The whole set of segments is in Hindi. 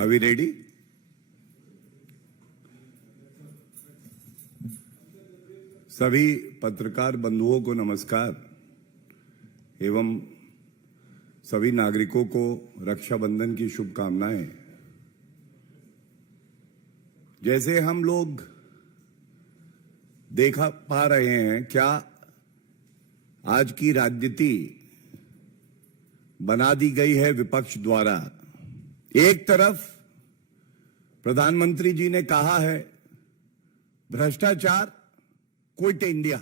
Are we ready? सभी पत्रकार बंधुओं को नमस्कार एवं सभी नागरिकों को रक्षाबंधन की शुभकामनाएं। जैसे हम लोग देखा पा रहे हैं, क्या आज की राजनीति बना दी गई है विपक्ष द्वारा। एक तरफ प्रधानमंत्री जी ने कहा है भ्रष्टाचार क्विट इंडिया,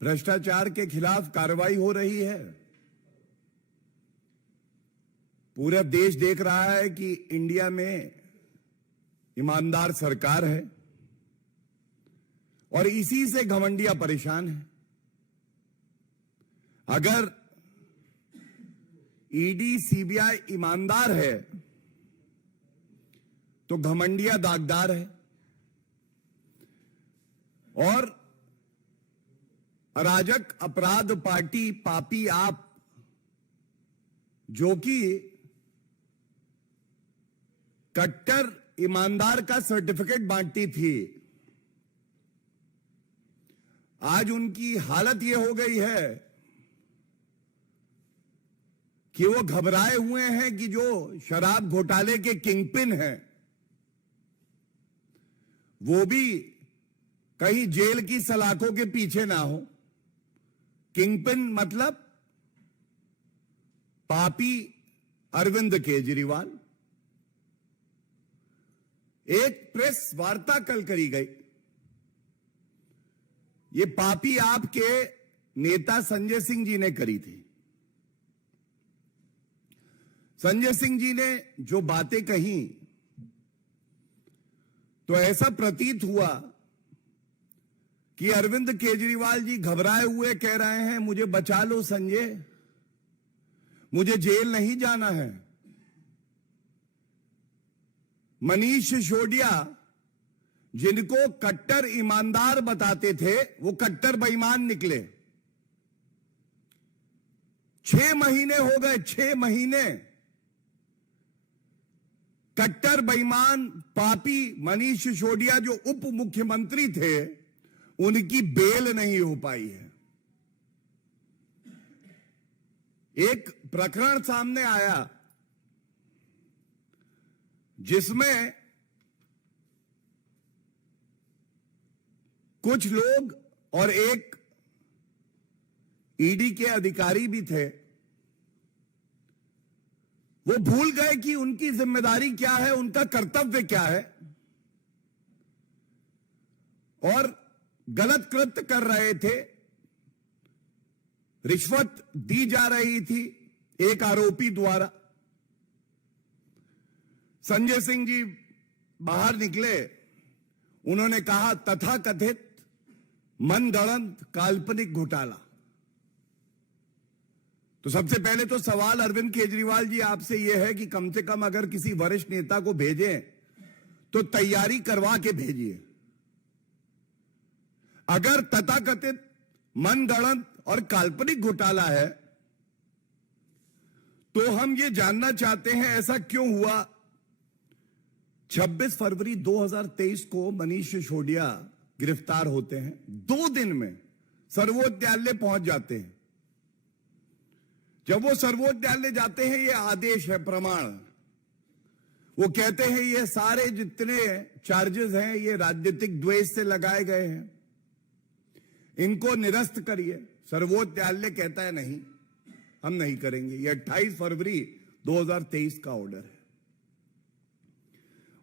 भ्रष्टाचार के खिलाफ कार्रवाई हो रही है। पूरा देश देख रहा है कि इंडिया में ईमानदार सरकार है और इसी से घमंडिया परेशान है। अगर ईडी सीबीआई ईमानदार है तो घमंडिया दागदार है और अराजक अपराध पार्टी पापी आप, जो कि कट्टर ईमानदार का सर्टिफिकेट बांटती थी, आज उनकी हालत यह हो गई है कि वो घबराए हुए हैं कि जो शराब घोटाले के किंगपिन हैं वो भी कहीं जेल की सलाखों के पीछे ना हो। किंगपिन मतलब पापी अरविंद केजरीवाल। एक प्रेस वार्ता कल करी गई, ये पापी आपके नेता संजय सिंह जी ने करी थी। संजय सिंह जी ने जो बातें कही तो ऐसा प्रतीत हुआ कि अरविंद केजरीवाल जी घबराए हुए कह रहे हैं मुझे बचा लो संजय, मुझे जेल नहीं जाना है। मनीष सिसोदिया जिनको कट्टर ईमानदार बताते थे वो कट्टर बेईमान निकले। 6 महीने हो गए, 6 महीने कट्टर बेईमान पापी मनीष सिसोदिया जो उप मुख्यमंत्री थे उनकी बेल नहीं हो पाई है। एक प्रकरण सामने आया जिसमें कुछ लोग और एक ईडी के अधिकारी भी थे, वो भूल गए कि उनकी जिम्मेदारी क्या है, उनका कर्तव्य क्या है और गलत कृत्य कर रहे थे। रिश्वत दी जा रही थी एक आरोपी द्वारा। संजय सिंह जी बाहर निकले, उन्होंने कहा तथाकथित मनगढ़ंत काल्पनिक घोटाला। तो सबसे पहले तो सवाल अरविंद केजरीवाल जी आपसे यह है कि कम से कम अगर किसी वरिष्ठ नेता को भेजें तो तैयारी करवा के भेजिए। अगर तथाकथित मनगढ़ंत और काल्पनिक घोटाला है तो हम ये जानना चाहते हैं ऐसा क्यों हुआ। 26 फरवरी 2023 को मनीष सिसोदिया गिरफ्तार होते हैं, 2 दिन में सर्वोच्च न्यायालय पहुंच जाते हैं। जब वो सर्वोच्च न्यायालय जाते हैं, ये आदेश है, प्रमाण, वो कहते हैं ये सारे जितने चार्जेस हैं ये राजनीतिक द्वेष से लगाए गए हैं, इनको निरस्त करिए। सर्वोच्च न्यायालय कहता है नहीं, हम नहीं करेंगे। ये 28 फरवरी 2023 का ऑर्डर है।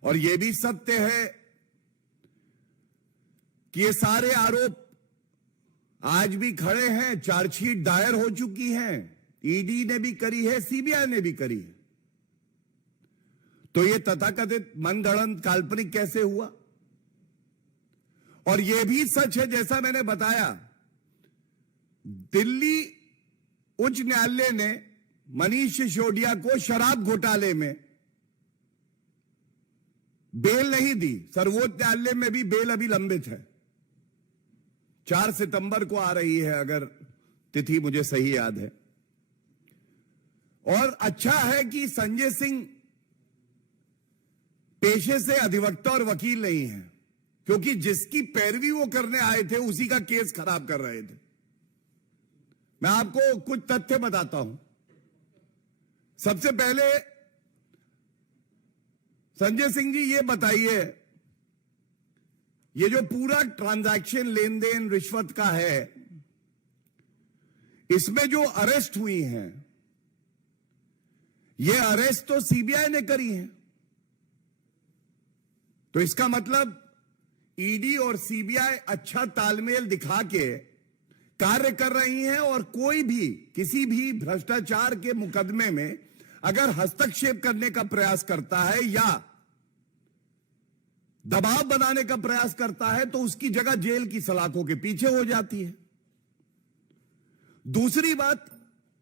और यह भी सत्य है कि ये सारे आरोप आज भी खड़े हैं, चार्जशीट दायर हो चुकी हैं, ईडी ने भी करी है, सीबीआई ने भी करी है। तो ये तथाकथित मनगढ़ंत काल्पनिक कैसे हुआ। और यह भी सच है, जैसा मैंने बताया, दिल्ली उच्च न्यायालय ने मनीष सिसोदिया को शराब घोटाले में बेल नहीं दी। सर्वोच्च न्यायालय में भी बेल अभी लंबित है, 4 सितंबर को आ रही है, अगर तिथि मुझे सही याद है। और अच्छा है कि संजय सिंह पेशे से अधिवक्ता और वकील नहीं है, क्योंकि जिसकी पैरवी वो करने आए थे उसी का केस खराब कर रहे थे। मैं आपको कुछ तथ्य बताता हूं। सबसे पहले संजय सिंह जी, ये बताइए, ये जो पूरा ट्रांजैक्शन लेन देन रिश्वत का है, इसमें जो अरेस्ट हुई हैं, ये अरेस्ट तो सीबीआई ने करी है। तो इसका मतलब ईडी और सीबीआई अच्छा तालमेल दिखा के कार्य कर रही हैं, और कोई भी किसी भी भ्रष्टाचार के मुकदमे में अगर हस्तक्षेप करने का प्रयास करता है या दबाव बनाने का प्रयास करता है तो उसकी जगह जेल की सलाखों के पीछे हो जाती है। दूसरी बात,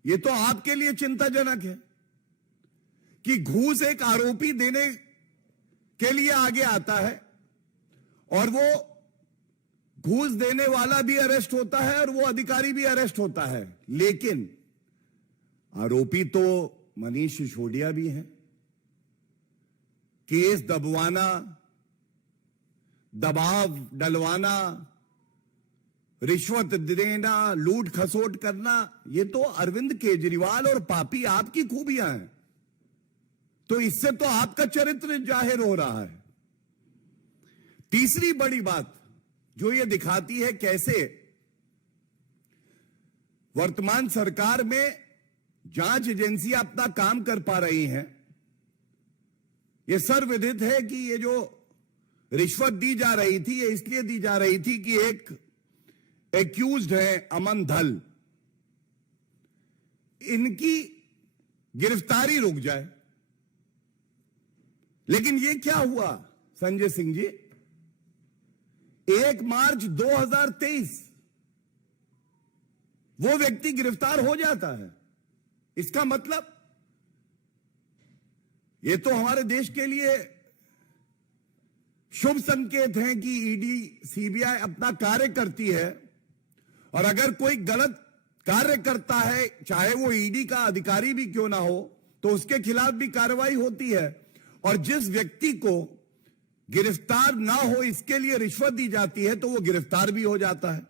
यह तो आपके लिए चिंताजनक है कि घूस एक आरोपी देने के लिए आगे आता है और वो घूस देने वाला भी अरेस्ट होता है और वो अधिकारी भी अरेस्ट होता है, लेकिन आरोपी तो मनीष सिसोदिया भी है। केस दबवाना, दबाव डलवाना, रिश्वत देना, लूट खसोट करना, ये तो अरविंद केजरीवाल और पापी आपकी खूबियां हैं। तो इससे तो आपका चरित्र जाहिर हो रहा है। तीसरी बड़ी बात जो ये दिखाती है कैसे वर्तमान सरकार में जांच एजेंसियां अपना काम कर पा रही हैं, यह सर्वविदित है कि ये जो रिश्वत दी जा रही थी, ये इसलिए दी जा रही थी कि एक एक्यूज्ड है अमन धल, इनकी गिरफ्तारी रुक जाए। लेकिन ये क्या हुआ संजय सिंह जी, 1 मार्च 2023 वो व्यक्ति गिरफ्तार हो जाता है। इसका मतलब ये तो हमारे देश के लिए शुभ संकेत है कि ईडी सीबीआई अपना कार्य करती है, और अगर कोई गलत कार्य करता है, चाहे वो ईडी का अधिकारी भी क्यों ना हो, तो उसके खिलाफ भी कार्रवाई होती है। और जिस व्यक्ति को गिरफ्तार ना हो इसके लिए रिश्वत दी जाती है तो वो गिरफ्तार भी हो जाता है।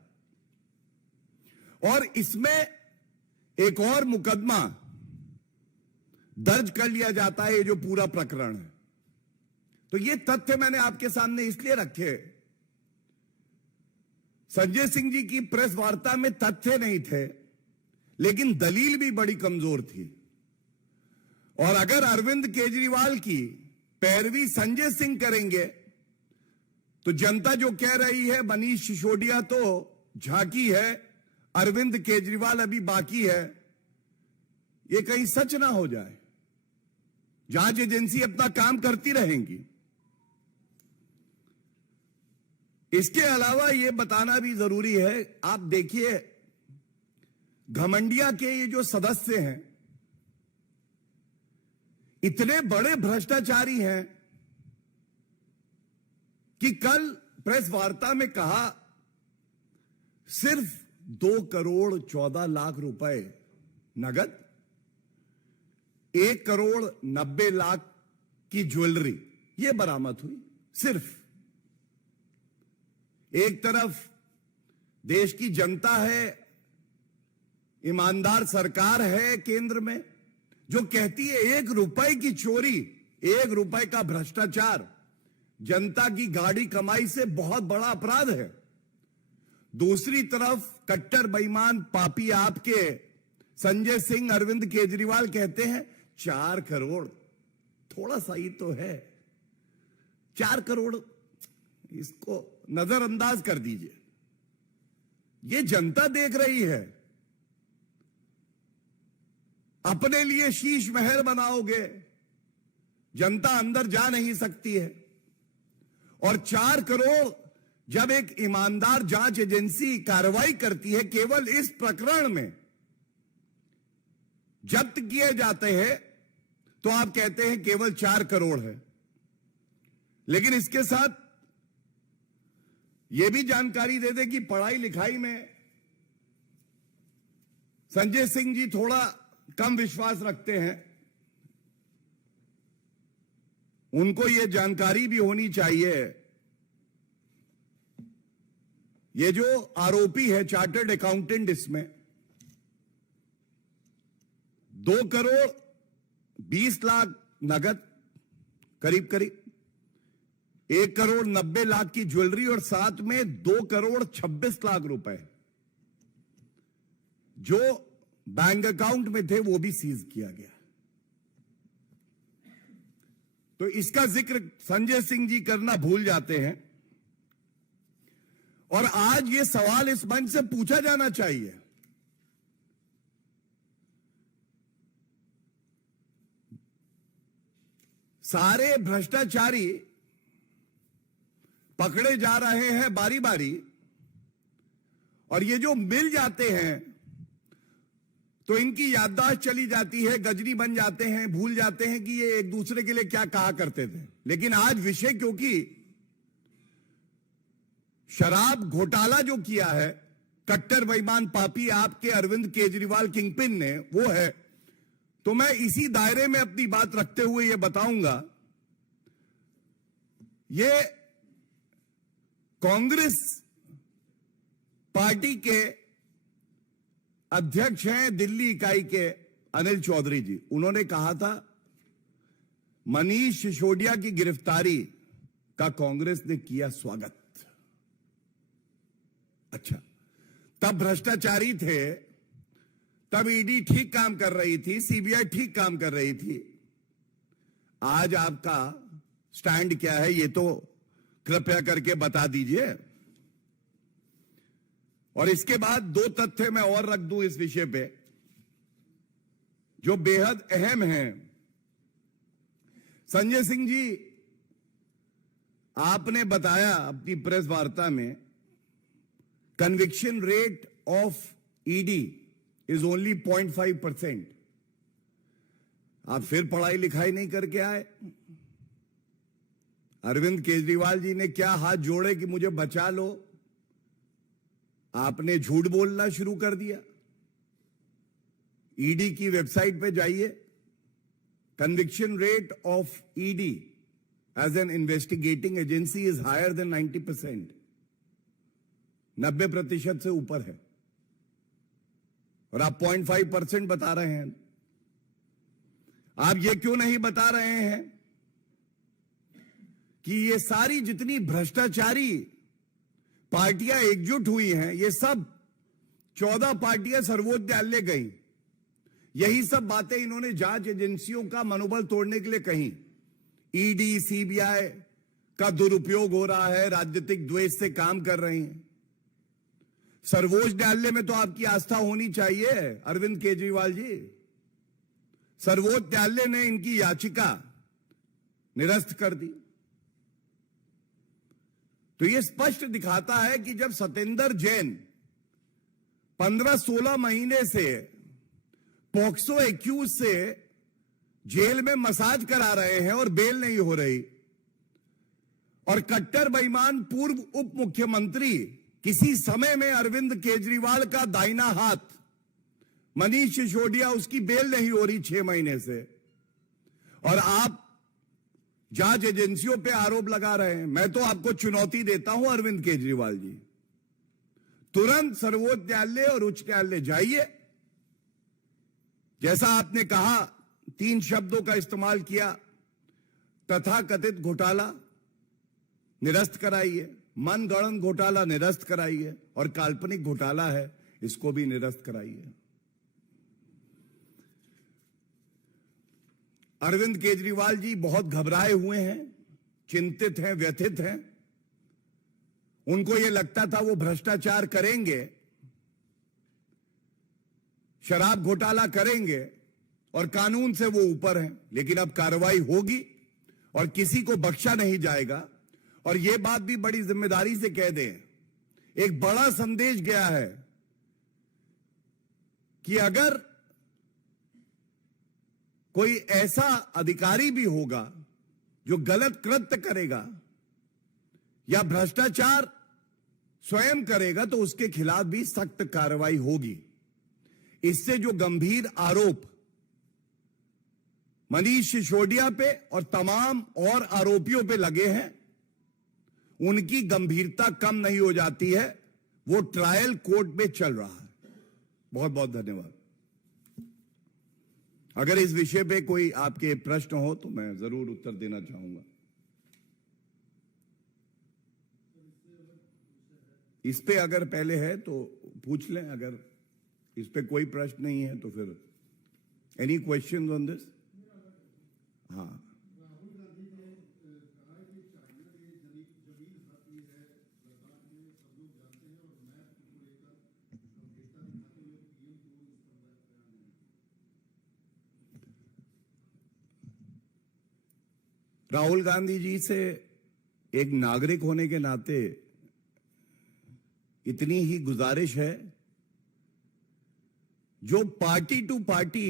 और इसमें एक और मुकदमा दर्ज कर लिया जाता है, ये जो पूरा प्रकरण है। तो ये तथ्य मैंने आपके सामने इसलिए रखे, संजय सिंह जी की प्रेस वार्ता में तथ्य नहीं थे, लेकिन दलील भी बड़ी कमजोर थी। और अगर अरविंद केजरीवाल की पैरवी संजय सिंह करेंगे तो जनता जो कह रही है मनीष सिसोदिया तो झांकी है, अरविंद केजरीवाल अभी बाकी है, ये कहीं सच ना हो जाए। जांच एजेंसी अपना काम करती रहेंगी। इसके अलावा यह बताना भी जरूरी है, आप देखिए घमंडिया के ये जो सदस्य हैं इतने बड़े भ्रष्टाचारी हैं कि कल प्रेस वार्ता में कहा सिर्फ 2 करोड़ 14 लाख रुपए नगद, 1 करोड़ 90 लाख की ज्वेलरी यह बरामद हुई। सिर्फ एक तरफ देश की जनता है, ईमानदार सरकार है केंद्र में जो कहती है 1 रुपए की चोरी, 1 रुपए का भ्रष्टाचार जनता की गाड़ी कमाई से बहुत बड़ा अपराध है। दूसरी तरफ कट्टर बेईमान पापी आपके संजय सिंह, अरविंद केजरीवाल कहते हैं 4 करोड़ थोड़ा सा ही तो है, 4 करोड़ इसको नजरअंदाज कर दीजिए। ये जनता देख रही है। अपने लिए शीश महल बनाओगे, जनता अंदर जा नहीं सकती है। और 4 करोड़ जब एक ईमानदार जांच एजेंसी कार्रवाई करती है, केवल इस प्रकरण में जब्त किए जाते हैं, तो आप कहते हैं केवल 4 करोड़ है। लेकिन इसके साथ यह भी जानकारी दे दे कि पढ़ाई लिखाई में संजय सिंह जी थोड़ा कम विश्वास रखते हैं। उनको ये जानकारी भी होनी चाहिए, ये जो आरोपी है चार्टर्ड अकाउंटेंट, इसमें 2 करोड़ 20 लाख नगद, करीब करीब 1 करोड़ 90 लाख की ज्वेलरी और साथ में 2 करोड़ 26 लाख रुपए जो बैंक अकाउंट में थे वो भी सीज किया गया। तो इसका जिक्र संजय सिंह जी करना भूल जाते हैं, और आज ये सवाल इस मंच से पूछा जाना चाहिए। सारे भ्रष्टाचारी पकड़े जा रहे हैं बारी बारी, और ये जो मिल जाते हैं तो इनकी याददाश्त चली जाती है, गजनी बन जाते हैं, भूल जाते हैं कि ये एक दूसरे के लिए क्या कहा करते थे। लेकिन आज विषय, क्योंकि शराब घोटाला जो किया है कट्टर बेईमान पापी आपके अरविंद केजरीवाल किंगपिन ने, वो है, तो मैं इसी दायरे में अपनी बात रखते हुए ये बताऊंगा, ये कांग्रेस पार्टी के अध्यक्ष हैं दिल्ली इकाई के अनिल चौधरी जी। उन्होंने कहा था मनीष सिसोदिया की गिरफ्तारी का कांग्रेस ने किया स्वागत। अच्छा, तब भ्रष्टाचारी थे, तब ईडी ठीक काम कर रही थी, सीबीआई ठीक काम कर रही थी। आज आपका स्टैंड क्या है ये तो कृपया करके बता दीजिए। और इसके बाद 2 तथ्य मैं और रख दूं इस विषय पे जो बेहद अहम हैं। संजय सिंह जी, आपने बताया अपनी प्रेस वार्ता में conviction rate of ED is only 0.5%। आप फिर पढ़ाई लिखाई नहीं करके आए। अरविंद केजरीवाल जी ने क्या हाथ जोड़े कि मुझे बचा लो, आपने झूठ बोलना शुरू कर दिया। ईडी की वेबसाइट पे जाइए, conviction rate of ED as an investigating agency is higher than 90%, 90% से ऊपर है, और आप 0.5% बता रहे हैं। आप ये क्यों नहीं बता रहे हैं कि ये सारी जितनी भ्रष्टाचारी पार्टियां एकजुट हुई हैं, ये सब 14 पार्टियां सर्वोच्च न्यायालय गई, यही सब बातें इन्होंने जांच एजेंसियों का मनोबल तोड़ने के लिए कही। ईडी सीबीआई का दुरुपयोग हो रहा है, राजनीतिक द्वेष से काम कर रही हैं। सर्वोच्च न्यायालय में तो आपकी आस्था होनी चाहिए अरविंद केजरीवाल जी। सर्वोच्च न्यायालय ने इनकी याचिका निरस्त कर दी। तो यह स्पष्ट दिखाता है कि जब सत्येंद्र जैन 15-16 महीने से पॉक्सो एक्यूज से जेल में मसाज करा रहे हैं और बेल नहीं हो रही, और कट्टर बेईमान पूर्व उप मुख्यमंत्री किसी समय में अरविंद केजरीवाल का दाहिना हाथ मनीष सिसोदिया, उसकी बेल नहीं हो रही 6 महीने से, और आप जांच एजेंसियों पे आरोप लगा रहे हैं। मैं तो आपको चुनौती देता हूं अरविंद केजरीवाल जी, तुरंत सर्वोच्च न्यायालय और उच्च न्यायालय जाइए। जैसा आपने कहा, 3 शब्दों का इस्तेमाल किया, तथाकथित घोटाला निरस्त कराइए, मनगढ़ंत घोटाला निरस्त कराइए, और काल्पनिक घोटाला है इसको भी निरस्त कराइए। अरविंद केजरीवाल जी बहुत घबराए हुए हैं, चिंतित हैं, व्यथित हैं। उनको यह लगता था वो भ्रष्टाचार करेंगे, शराब घोटाला करेंगे और कानून से वो ऊपर हैं, लेकिन अब कार्रवाई होगी और किसी को बख्शा नहीं जाएगा। और यह बात भी बड़ी जिम्मेदारी से कह दें, एक बड़ा संदेश गया है कि अगर कोई ऐसा अधिकारी भी होगा जो गलत कृत्य करेगा या भ्रष्टाचार स्वयं करेगा तो उसके खिलाफ भी सख्त कार्रवाई होगी। इससे जो गंभीर आरोप मनीष सिसोदिया पे और तमाम और आरोपियों पे लगे हैं, उनकी गंभीरता कम नहीं हो जाती है। वो ट्रायल कोर्ट में चल रहा है। बहुत बहुत धन्यवाद। अगर इस विषय पे कोई आपके प्रश्न हो तो मैं जरूर उत्तर देना चाहूंगा। इस पे अगर पहले है तो पूछ लें, अगर इस पे कोई प्रश्न नहीं है तो फिर एनी क्वेश्चन ऑन दिस? हाँ, राहुल गांधी जी से एक नागरिक होने के नाते इतनी ही गुजारिश है, जो पार्टी टू पार्टी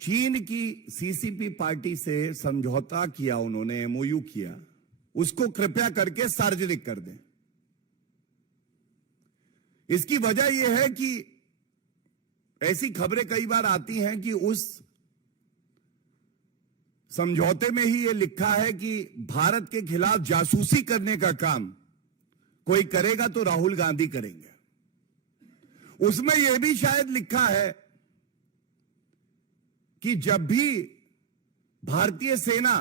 चीन की सीसीपी पार्टी से समझौता किया, उन्होंने एमओयू किया, उसको कृपया करके सार्वजनिक कर दें। इसकी वजह यह है कि ऐसी खबरें कई बार आती हैं कि उस समझौते में ही यह लिखा है कि भारत के खिलाफ जासूसी करने का काम कोई करेगा तो राहुल गांधी करेंगे। उसमें यह भी शायद लिखा है कि जब भी भारतीय सेना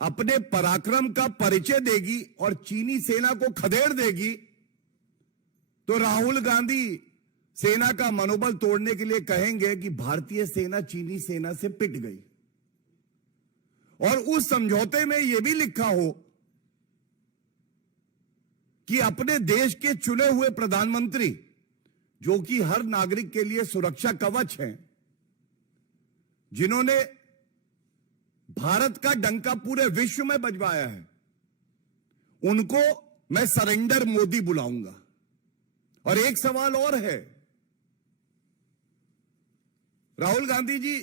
अपने पराक्रम का परिचय देगी और चीनी सेना को खदेड़ देगी तो राहुल गांधी सेना का मनोबल तोड़ने के लिए कहेंगे कि भारतीय सेना चीनी सेना से पिट गई। और उस समझौते में यह भी लिखा हो कि अपने देश के चुने हुए प्रधानमंत्री, जो कि हर नागरिक के लिए सुरक्षा कवच हैं, जिन्होंने भारत का डंका पूरे विश्व में बजवाया है, उनको मैं सरेंडर मोदी बुलाऊंगा। और एक सवाल और है, राहुल गांधी जी,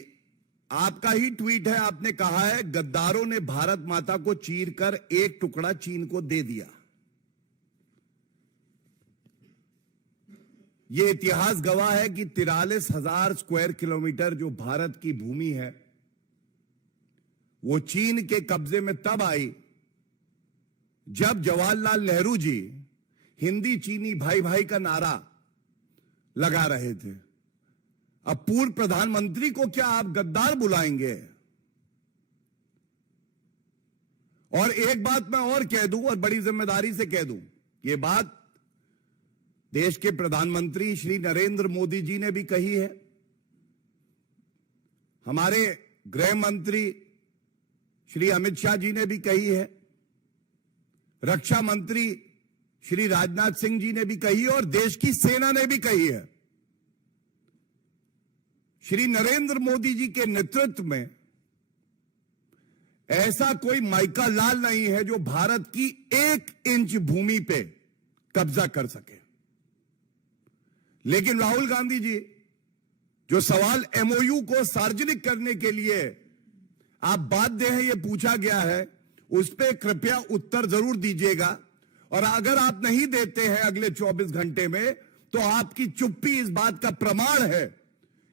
आपका ही ट्वीट है, आपने कहा है गद्दारों ने भारत माता को चीरकर एक टुकड़ा चीन को दे दिया। यह इतिहास गवाह है कि 43,000 स्क्वायर किलोमीटर जो भारत की भूमि है वो चीन के कब्जे में तब आई जब जवाहरलाल नेहरू जी हिंदी चीनी भाई भाई का नारा लगा रहे थे। अब पूर्व प्रधानमंत्री को क्या आप गद्दार बुलाएंगे? और एक बात मैं और कह दूं, और बड़ी जिम्मेदारी से कह दूं, यह बात देश के प्रधानमंत्री श्री नरेंद्र मोदी जी ने भी कही है, हमारे गृह मंत्री श्री अमित शाह जी ने भी कही है, रक्षा मंत्री श्री राजनाथ सिंह जी ने भी कही है और देश की सेना ने भी कही है। श्री नरेंद्र मोदी जी के नेतृत्व में ऐसा कोई माइका लाल नहीं है जो भारत की 1 इंच भूमि पे कब्जा कर सके। लेकिन राहुल गांधी जी, जो सवाल एमओयू को सार्वजनिक करने के लिए आप बाध्य हैं, यह पूछा गया है, उस पर कृपया उत्तर जरूर दीजिएगा। और अगर आप नहीं देते हैं अगले 24 घंटे में, तो आपकी चुप्पी इस बात का प्रमाण है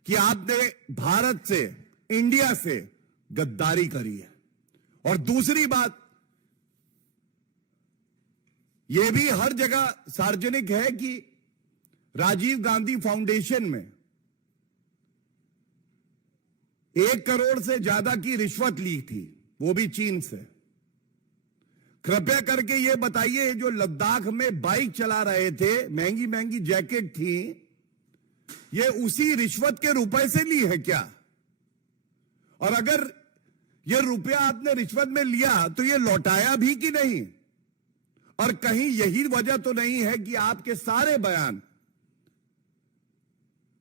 कि आपने भारत से, इंडिया से गद्दारी करी है। और दूसरी बात, यह भी हर जगह सार्वजनिक है कि राजीव गांधी फाउंडेशन में 1 करोड़ से ज्यादा की रिश्वत ली थी, वो भी चीन से। कृपया करके यह बताइए, जो लद्दाख में बाइक चला रहे थे, महंगी महंगी जैकेट थी, ये उसी रिश्वत के रुपए से ली है क्या? और अगर ये रुपया आपने रिश्वत में लिया तो ये लौटाया भी कि नहीं? और कहीं यही वजह तो नहीं है कि आपके सारे बयान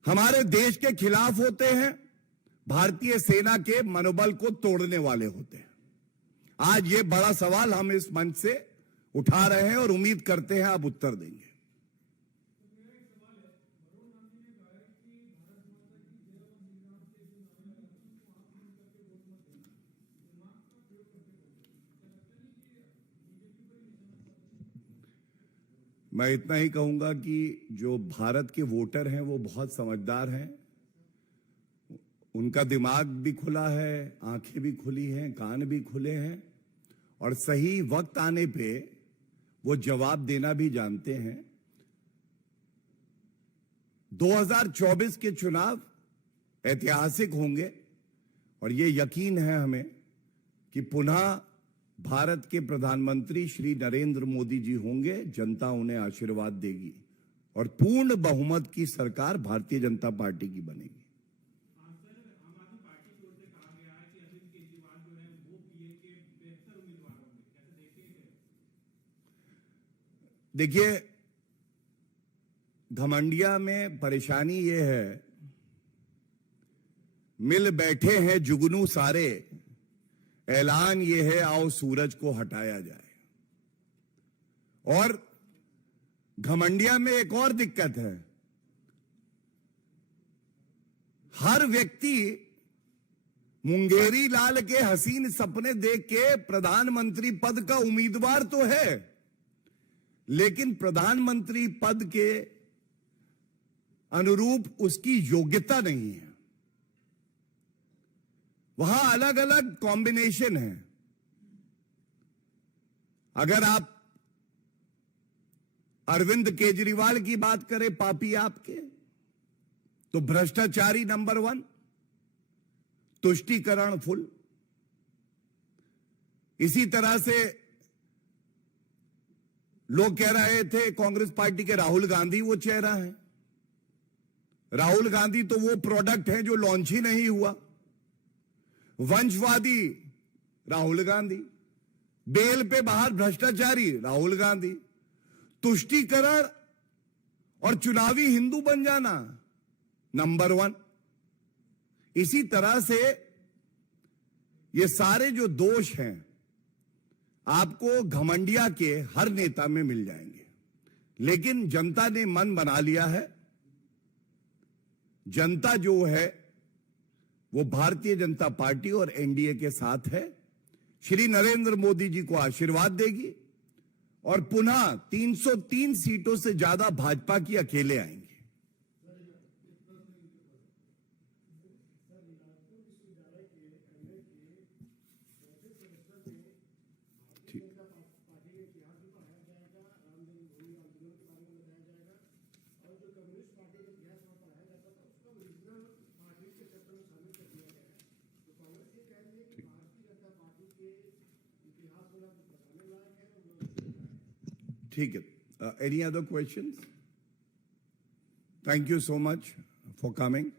हमारे देश के खिलाफ होते हैं, भारतीय सेना के मनोबल को तोड़ने वाले होते हैं? आज ये बड़ा सवाल हम इस मंच से उठा रहे हैं और उम्मीद करते हैं आप उत्तर देंगे। मैं इतना ही कहूंगा कि जो भारत के वोटर हैं वो बहुत समझदार हैं। उनका दिमाग भी खुला है, आंखें भी खुली हैं, कान भी खुले हैं और सही वक्त आने पे वो जवाब देना भी जानते हैं। 2024 के चुनाव ऐतिहासिक होंगे और ये यकीन है हमें कि पुनः भारत के प्रधानमंत्री श्री नरेंद्र मोदी जी होंगे, जनता उन्हें आशीर्वाद देगी और पूर्ण बहुमत की सरकार भारतीय जनता पार्टी की बनेगी। देखिए, घमंडिया में परेशानी ये है, मिल बैठे हैं जुगनू सारे, ऐलान ये है आओ सूरज को हटाया जाए। और घमंडिया में एक और दिक्कत है, हर व्यक्ति मुंगेरी लाल के हसीन सपने देख के प्रधानमंत्री पद का उम्मीदवार तो है, लेकिन प्रधानमंत्री पद के अनुरूप उसकी योग्यता नहीं है। वहां अलग अलग कॉम्बिनेशन है। अगर आप अरविंद केजरीवाल की बात करें, पापी आपके, तो भ्रष्टाचारी नंबर 1, तुष्टीकरण फुल। इसी तरह से लोग कह रहे थे कांग्रेस पार्टी के राहुल गांधी वो चेहरा है। राहुल गांधी तो वो प्रोडक्ट है जो लॉन्च ही नहीं हुआ। वंशवादी राहुल गांधी, बेल पे बाहर भ्रष्टाचारी राहुल गांधी, तुष्टीकरण और चुनावी हिंदू बन जाना नंबर 1। इसी तरह से ये सारे जो दोष हैं आपको घमंडिया के हर नेता में मिल जाएंगे, लेकिन जनता ने मन बना लिया है। जनता जो है वो भारतीय जनता पार्टी और एनडीए के साथ है, श्री नरेंद्र मोदी जी को आशीर्वाद देगी और पुनः 303 सीटों से ज्यादा भाजपा की अकेले आएंगे। ठीक है, any other questions? Thank you so much for coming.